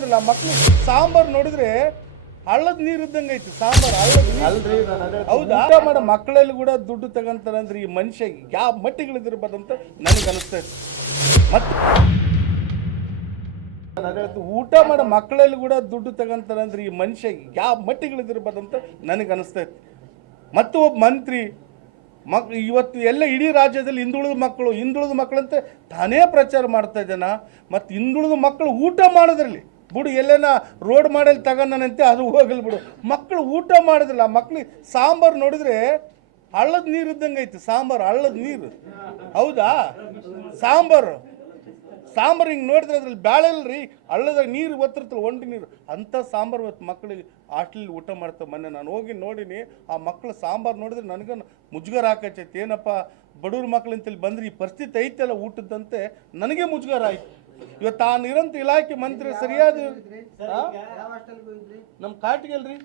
ಮಾಡೋದಿಲ್ಲ ಮಕ್ಳು ಸಾಂಬಾರ್ ನೋಡಿದ್ರೆ ಹಳ್ಳದ ನೀರು ಇದ್ದಂಗೆ ಐತಿ ಸಾಂಬಾರ್ ಹಳ್ಳದ ಹೌದಾ? ಮಾಡೋ ಮಕ್ಕಳಲ್ಲಿ ಕೂಡ ದುಡ್ಡು ತಗೊಂತಾರೆ ಅಂದ್ರೆ ಈ ಮನುಷ್ಯ ಯಾವ ಮಟ್ಟಿಗಳಿದಿರ್ಬೋದಂತ ನನಗೆ ಇತ್ತು. ಮತ್ತೆ ಊಟ ಮಾಡೋ ಮಕ್ಕಳಲ್ಲಿ ಕೂಡ ದುಡ್ಡು ತಗೊಂತಾರೆ ಅಂದ್ರೆ ಈ ಮನುಷ್ಯ ಯಾವ ಮಟ್ಟಿಗಳಿದಿರ್ಬೋದಂತ ನನಗೆ ಇತ್ತು. ಮತ್ತು ಒಬ್ಬ ಮಂತ್ರಿ ಮಕ್ ಇವತ್ತು ಎಲ್ಲ ಇಡೀ ರಾಜ್ಯದಲ್ಲಿ ಹಿಂದುಳಿದ ಮಕ್ಕಳು ಹಿಂದುಳಿದ ಮಕ್ಕಳಂತೆ ತಾನೇ ಪ್ರಚಾರ ಮಾಡ್ತಾ ಇದ್ದಾನ? ಮತ್ತು ಹಿಂದುಳಿದ ಮಕ್ಕಳು ಊಟ ಮಾಡೋದ್ರಲ್ಲಿ ಬಿಡು, ಎಲ್ಲೇನ ರೋಡ್ ಮಾಡಲ್ ತಗೊಂಡನಂತೆ ಅದು ಹೋಗಲ್ ಬಿಡು. ಮಕ್ಕಳು ಊಟ ಮಾಡಿದ್ರಲ್ಲ ಮಕ್ಳಿಗೆ ಸಾಂಬಾರು ನೋಡಿದ್ರೆ ಹಳ್ಳದ ನೀರು ಇದ್ದಂಗೆ ಐತಿ, ಸಾಂಬಾರು, ಹಳ್ಳದ ನೀರು. ಹೌದಾ? ಸಾಂಬಾರು. ಸಾಂಬಾರು ಹಿಂಗೆ ನೋಡಿದ್ರೆ ಅದ್ರಲ್ಲಿ ಬ್ಯಾಳೆ ಹಳ್ಳದ ನೀರು ಒತ್ತಿರ್ತಲ್ಲ, ಒಂಟಿ ನೀರು. ಅಂಥ ಸಾಂಬಾರು ಇವತ್ತು ಮಕ್ಕಳಿಗೆ ಹಾಸ್ಟೆಲ್ ಊಟ ಮಾಡ್ತಾವೆ ಮೊನ್ನೆ ನಾನು ಹೋಗಿ ನೋಡೀನಿ, ಆ ಮಕ್ಕಳು ಸಾಂಬಾರು ನೋಡಿದ್ರೆ ನನಗೆ ಮುಜುಗರ ಹಾಕೈತೆ ಏನಪ್ಪ, ಬಡವ್ರ ಅಂತೇಳಿ ಬಂದ್ರೆ ಈ ಪರಿಸ್ಥಿತಿ ಐತಲ್ಲ ಊಟದಂತೆ ನನಗೆ ಮುಜುಗರ ಆಯ್ತು. ಇವತ್ತು ತಾನು ನಿರಂತ ಇಲಾಖೆ ಮಂತ್ರಿ ಸರಿಯಾದ? ನಮ್ಮ ಕಾಟಿಗೆ ಅಲ್ರಿ